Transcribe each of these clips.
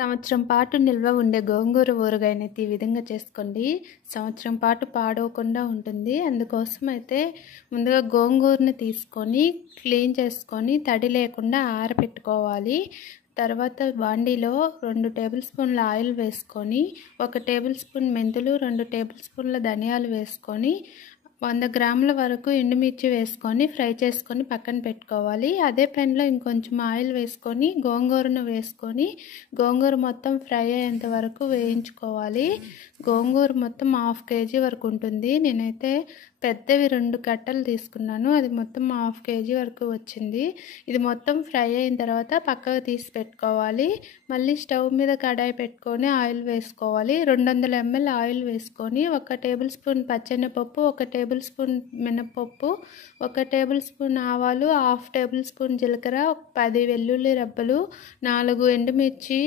సంవత్సరం పాటు నిల్వ ఉండే గోంగూర ఊరగాయనైతే ఈ విధంగా చేసుకోండి. సంవత్సరం పాటు పాడవకుండా ఉంటుంది. అందుకోసం అయితే ముందుగా గోంగూరని తీసుకొని క్లీన్ చేసుకొని తడి లేకుండా ఆరబెట్టుకోవాలి. తర్వాత బాండీలో 2 టేబుల్ స్పూన్ల ఆయిల్ వేసుకొని 1 టేబుల్ స్పూన్ మెంతులు, 2 టేబుల్ స్పూన్ల ధనియాలు వేసుకొని 100 గ్రాముల వరకు ఎండుమిర్చి వేసుకొని ఫ్రై చేసుకొని పక్కన పెట్టుకోవాలి. అదే పెన్లో ఇంకొంచెం ఆయిల్ వేసుకొని గోంగూరను వేసుకొని గోంగూర మొత్తం ఫ్రై అయ్యేంత వరకు వేయించుకోవాలి. గోంగూర మొత్తం 1/2 కేజీ వరకు ఉంటుంది. నేనైతే పెద్దవి 2 కట్టలు తీసుకున్నాను. అది మొత్తం 1/2 కేజీ వరకు వచ్చింది. ఇది మొత్తం ఫ్రై అయిన తర్వాత పక్కకు తీసి పెట్టుకోవాలి. మళ్ళీ స్టవ్ మీద కడాయి పెట్టుకొని ఆయిల్ వేసుకోవాలి. 200 ml ఆయిల్ వేసుకొని 1 టేబుల్ స్పూన్ పచ్చెనపప్పు, 1 టేబుల్ స్పూన్ మినపప్పు, 1 టేబుల్ స్పూన్ ఆవాలు, 1/2 టేబుల్ స్పూన్ జీలకర్ర, 10 వెల్లుల్లి రెబ్బలు, 4 ఎండుమిర్చి,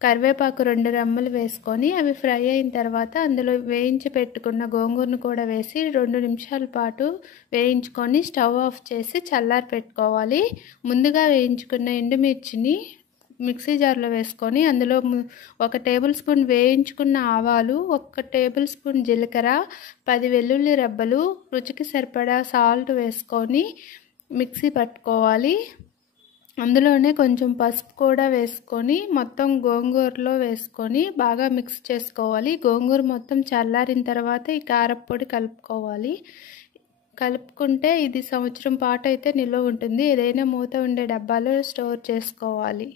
కరివేపాకు 2 రెమ్మలు వేసుకొని అవి ఫ్రై అయిన తర్వాత అందులో వేయించి పెట్టుకున్న గోంగూరను కూడా వేసి 2 నిమిషాల పాటు వేయించుకొని స్టవ్ ఆఫ్ చేసి చల్లారి పెట్టుకోవాలి. ముందుగా వేయించుకున్న ఎండుమిర్చిని మిక్సీ జార్లో వేసుకొని అందులో 1 టేబుల్ స్పూన్ వేయించుకున్న ఆవాలు, 1 టేబుల్ స్పూన్ జీలకర్ర, 10 వెల్లుల్లి రెబ్బలు, రుచికి సరిపడా సాల్ట్ వేసుకొని మిక్సీ పట్టుకోవాలి. అందులోనే కొంచెం పసుపు కూడా వేసుకొని మొత్తం గోంగూరలో వేసుకొని బాగా మిక్స్ చేసుకోవాలి. గోంగూర మొత్తం చల్లారిన తర్వాత ఈ కారప్పొడి కలుపుకోవాలి. కలుపుకుంటే ఇది సంవత్సరం పాటు అయితే నిల్వ ఉంటుంది. ఏదైనా మూత ఉండే డబ్బాలో స్టోర్ చేసుకోవాలి.